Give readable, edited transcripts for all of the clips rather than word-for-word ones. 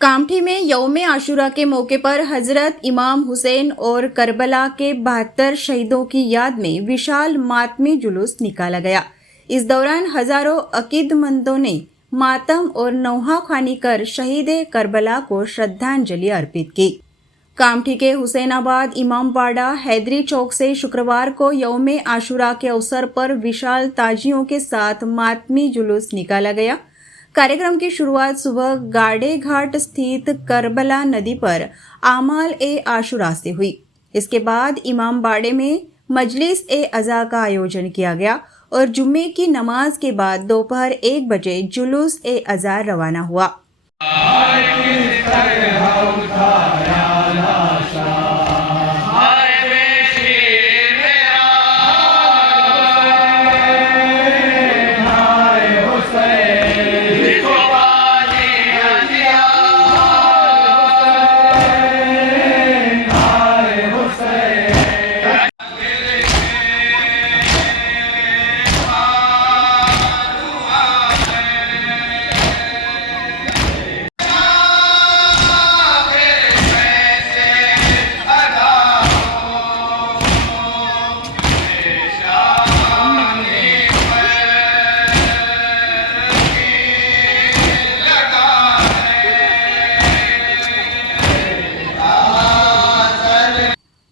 कामठी में यौम आशुरा के मौके पर हजरत इमाम हुसैन और करबला के 72 शहीदों की याद में विशाल मातमी जुलूस निकाला गया। इस दौरान हजारों अकीदमंदों ने मातम और नौहा खानी कर शहीद करबला को श्रद्धांजलि अर्पित की। कामठी के हुसैनाबाद इमामबाड़ा हैदरी चौक से शुक्रवार को यौम आशुरा के अवसर पर विशाल ताजियों के साथ मातमी जुलूस निकाला गया। कार्यक्रम की शुरुआत सुबह गाड़े घाट स्थित करबला नदी पर आमाल ए आशुरा से हुई। इसके बाद इमामबाड़े में मजलिस ए अज़ा का आयोजन किया गया और जुम्मे की नमाज के बाद दोपहर 1 बजे जुलूस ए अज़ा रवाना हुआ।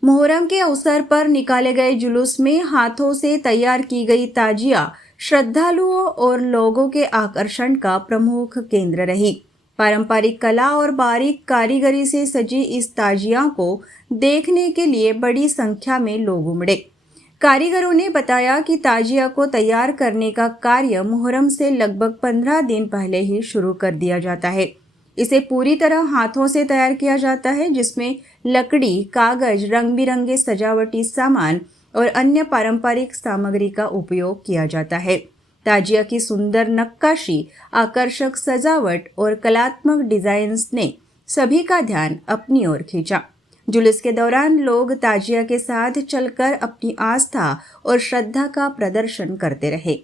मुहर्रम के अवसर पर निकाले गए जुलूस में हाथों से तैयार की गई ताजिया श्रद्धालुओं और लोगों के आकर्षण का प्रमुख केंद्र रही। पारंपरिक कला और बारीक कारीगरी से सजी इस ताजिया को देखने के लिए बड़ी संख्या में लोग उमड़े। कारीगरों ने बताया कि ताजिया को तैयार करने का कार्य मुहर्रम से लगभग 15 दिन पहले ही शुरू कर दिया जाता है। इसे पूरी तरह हाथों से तैयार किया जाता है, जिसमें लकड़ी, कागज, रंग बिरंगे सजावटी सामान और अन्य पारंपरिक सामग्री का उपयोग किया जाता है। ताजिया की सुंदर नक्काशी, आकर्षक सजावट और कलात्मक डिजाइन्स ने सभी का ध्यान अपनी ओर खींचा। जुलूस के दौरान लोग ताजिया के साथ चलकर अपनी आस्था और श्रद्धा का प्रदर्शन करते रहे।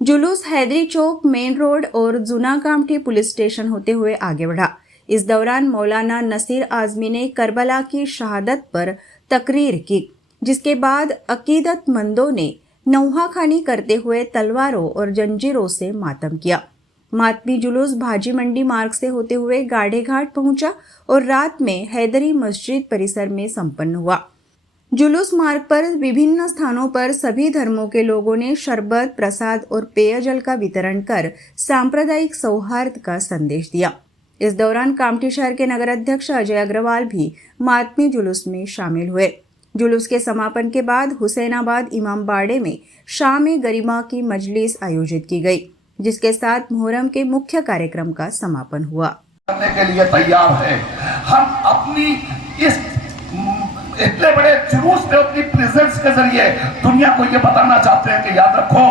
जुलूस हैदरी चौक, मेन रोड और जूना कामठी पुलिस स्टेशन होते हुए आगे बढ़ा। इस दौरान मौलाना नसीर आजमी ने करबला की शहादत पर तकरीर की, जिसके बाद अकीदतमंदों ने नौहा खानी करते हुए तलवारों और जंजीरों से मातम किया। मातमी जुलूस भाजी मंडी मार्ग से होते हुए गाड़े घाट पहुंचा और रात में हैदरी मस्जिद परिसर में संपन्न हुआ। जुलूस मार्ग पर विभिन्न स्थानों पर सभी धर्मों के लोगों ने शरबत, प्रसाद और पेयजल का वितरण कर सांप्रदायिक सौहार्द का संदेश दिया। इस दौरान कामठी शहर के नगर अध्यक्ष अजय अग्रवाल भी मातमी जुलूस में शामिल हुए। जुलूस के समापन के बाद हुसैनाबाद इमामबाड़े में शाम गरिमा की मजलिस आयोजित की गई, जिसके साथ मुहर्रम के मुख्य कार्यक्रम का समापन हुआ। करने के लिए तैयार है। हम अपनी इस इतने बड़े जुलूस में अपनी प्रेजेंस के जरिए दुनिया को ये बताना चाहते हैं कि याद रखो,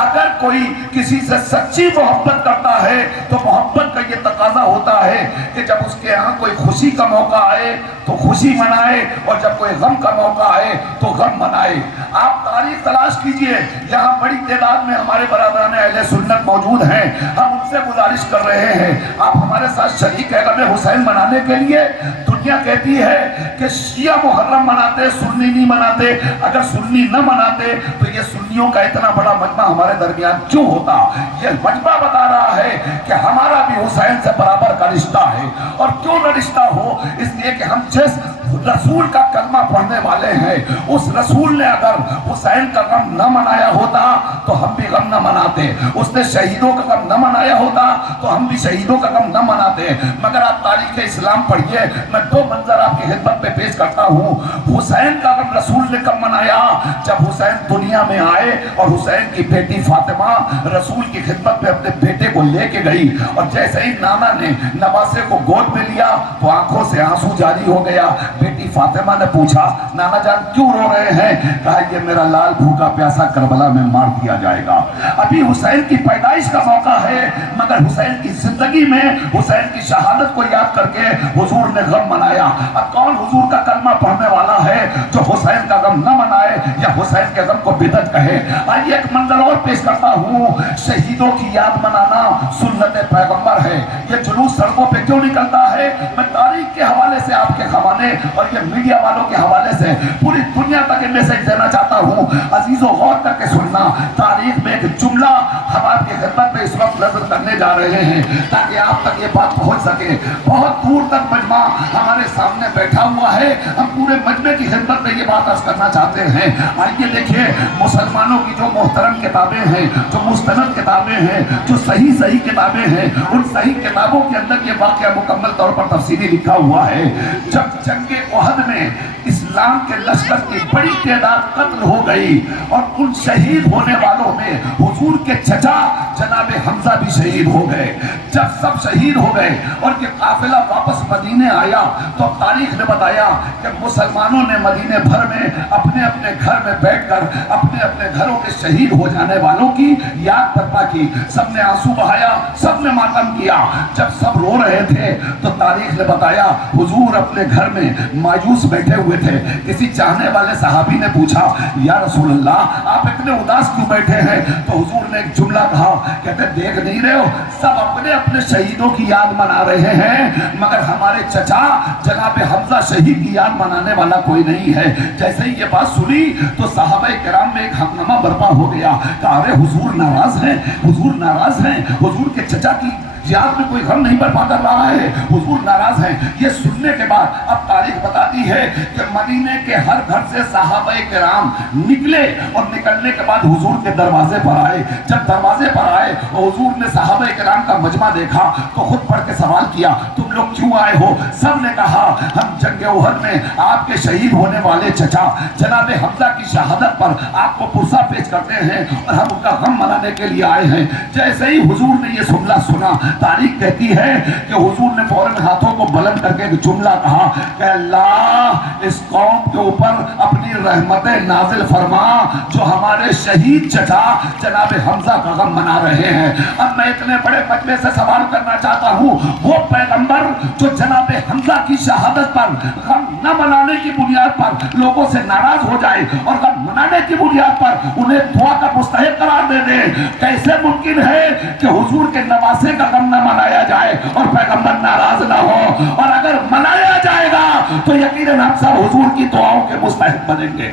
अगर कोई किसी से सच्ची मोहब्बत करता है तो मोहब्बत का ये तकाजा होता है कि जब उसके यहाँ कोई खुशी का मौका आए तो खुशी मनाए और जब कोई गम का मौका आए तो गम मनाए। आप तारीख तलाश कीजिए, यहाँ बड़ी तादाद में हमारे बरादरान अहले सुन्नत मौजूद हैं। हम उनसे गुजारिश कर रहे हैं, आप हमारे साथ शरीक है गम हुसैन मनाने के लिए। दुनिया कहती है कि शिया मुहर्रम मनाते, सुन्नी नहीं मनाते। अगर सुन्नी न मनाते तो ये सुन्नियों का इतना बड़ा मजमा हमारे दरमियान क्यों होता? ये मजमा बता रहा है कि हमारा भी हुसैन से बराबर का रिश्ता है। और क्यों न रिश्ता हो? इसलिए कि हम जिस रसूल का कलमा पढ़ने वाले हैं, उस रसूल ने अगर हुसैन का गम न मनाया होता तो हम भी गम न मनाते। उसने शहीदों का गम न मनाया होता तो हम भी शहीदों का गम न मनाते। मगर आप तारीख इस्लाम पढ़िए, मैं 2 मंजर आपकी खिदमत में पेश करता हूँ। हुसैन का गम रसूल ने कब मनाया? जब हुसैन दुनिया में आए और हुसैन की बेटी फातिमा रसूल की खिदमत में अपने बेटे को लेके गई, और जैसे ही नाना ने नवासे को गोद में लिया तो आंखों से आंसू जारी हो गया। बेटी फातिमा ने पूछा, नाना जान क्यों रो रहे हैं? कहा, ये मेरा लाल भूखा प्यासा करबला में मार दिया जाएगा। अभी हुसैन की पैदाइश का मौका है, मगर हुसैन की जिंदगी में हुसैन की शहादत को याद करके हुजूर ने गम मनाया। अब कौन हुजूर का कलमा पढ़ने वाला है जो हुसैन का गम न मनाए या हुसैन के गम को बिदअत कहे? आइए एक मंजर और पेश करता हूँ। शहीदों की याद मनाना सुन्नत पैगंबर है। ये जुलूस सड़कों पे क्यों निकलता है? मैं तारीख के हवाले से आपके हवाले और ये मीडिया वालों के हवाले से पूरी दुनिया तक मैसेज देना चाहता हूँ। अजीजों, गौर करके सुनना, तारीख में एक जुमला हम आपकी खिदमत में इस वक्त नजर करने जा रहे हैं ताकि आप तक ये बात पहुंच सके। बहुत दूर तक मजमा हमारे सामने बैठा हुआ है, हम पूरे मजमे की खिदमत में ये बात अर्ज करना चाहते हैं। आइए देखिए, मुसलमानों की जो मोहतरम किताबें हैं, जो मुस्तनद किताबें हैं, जो सही किताबें हैं, उन सही किताबों के अंदर ये वाक़या मुकम्मल तौर पर तफसीली लिखा हुआ है। जब जंगे ओहद में इस्लाम के लश्कर की बड़ी तादाद कत्ल हो गई और उन शहीद होने वालों में हुजूर के चचा जनाब हमजा भी शहीद हो गए। जब सब शहीद हो गए और ये काफिला वापस मदीने आया तो तारीख ने बताया कि मुसलमानों ने मदीने भर में अपने अपने घर में बैठकर अपने अपने घरों के शहीद हो जाने वालों की याद बर्पा की। सब ने आंसू बहाया, सब ने मातम किया। जब सब रो रहे थे तो तारीख ने बताया हुजूर अपने घर में मायूस बैठे हुए थे। किसी चाहने वाले सहाबी ने पूछा, या रसूल अल्लाह, आप इतने उदास क्यों बैठे हैं? तो हुजूर ने एक जुमला कहा, कहते देख नहीं रहे हो, सब अपने अपने शहीदों की याद मना रहे हैं, मगर हमारे चचा जनाब हमजा शहीद की याद मनाने वाला कोई नहीं है। जैसे ही ये बात सुनी तो सहाबाए किराम में एक हंगामा बर्पा हो गया। कहा, अरे हुजूर नाराज हैं, हुजूर नाराज हैं, हुजूर के चचा की याद में कोई गम नहीं बर्पा कर रहा है, हुजूर नाराज हैं। ये सुनने के बाद अब तारीख बताती है कि मदीने के हर घर से सहाबाए किराम निकले और निकलने के बाद हुजूर के दरवाजे पर आए। जब दरवाजे पर आए और हुजूर ने सहाबाए किराम का मजमा देखा तो खुद पढ़ के सवाल किया, तुम लोग क्यों आए हो? सब ने कहा, हम जंगे ओहद में आपके शहीद होने वाले चचा जनाब हमजा की शहादत पर आपको पुरसा पेश करते हैं और हम उनका गम मनाने के लिए आए हैं। जैसे ही हुजूर ने ये जुमला सुना, तारीख कहती है कि हुजूर ने फौरन हाथों को बुलंद करके एक जुमला कहा कि अल्लाह इस कौम के ऊपर अपनी रहमतें नाजिल फरमा जो हमारे शहीद चचा जनाब हमजा का गम मना रहे हैं। अब मैं इतने बड़े मजमे से सवाल करना चाहता हूँ, वो पैगंबर जो जनाब हमजा की शहादत पर गम न मनाने की बुनियाद पर लोगों से नाराज हो जाए और गम मनाने की बुनियाद पर उन्हें दुआ का मुस्तहिक करार दे दे, कैसे मुमकिन है कि हुजूर के नवासे का न मनाया जाए और पैगंबर नाराज ना हो? और अगर मनाया जाएगा तो यकीनन हम सब हुजूर की दुआओं के मुस्तहिक बनेंगे।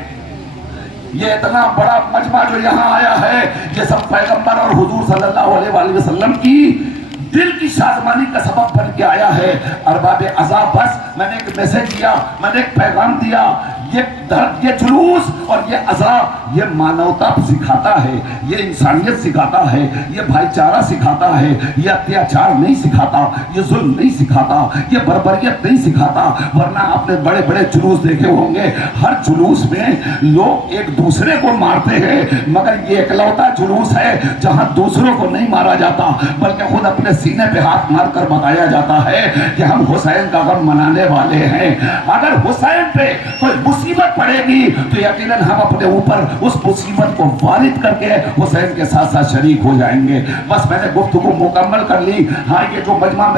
ये इतना बड़ा मजमा जो यहाँ आया है, ये सब पैगंबर और हुजूर सल्लल्लाहु अलैहि वसल्लम की दिल की शाजमानी का सबब बन के आया है। अरबाब अज़ाब, बस मैंने एक मैसेज दिया, मैंने एक पैगाम दिया। ये दर्द, ये जुलूस और ये अज़ाब ये मानवता सिखाता है, ये इंसानियत सिखाता है, ये भाईचारा सिखाता है, ये अत्याचार नहीं सिखाता, ये जुल्म नहीं सिखाता, ये बर्बरियत नहीं सिखाता। वरना आपने बड़े बड़े जुलूस देखे होंगे, हर जुलूस में लोग एक दूसरे को मारते हैं, मगर ये इकलौता जुलूस है जहाँ दूसरों को नहीं मारा जाता बल्कि खुद अपने सीने पे हाथ मार कर बताया जाता है कि हम हुसैन का गम मनाने वाले हैं। अगर हुसैन पे कोई मुसीबत पड़ेगी तो यकीनन हम अपने ऊपर उस मुसीबत को वारिद करके हुसैन के साथ साथ शरीक हो जाएंगे। बस मैंने गुफ्तगू मुकम्मल कर ली। हाँ, ये जो मजमा मेरे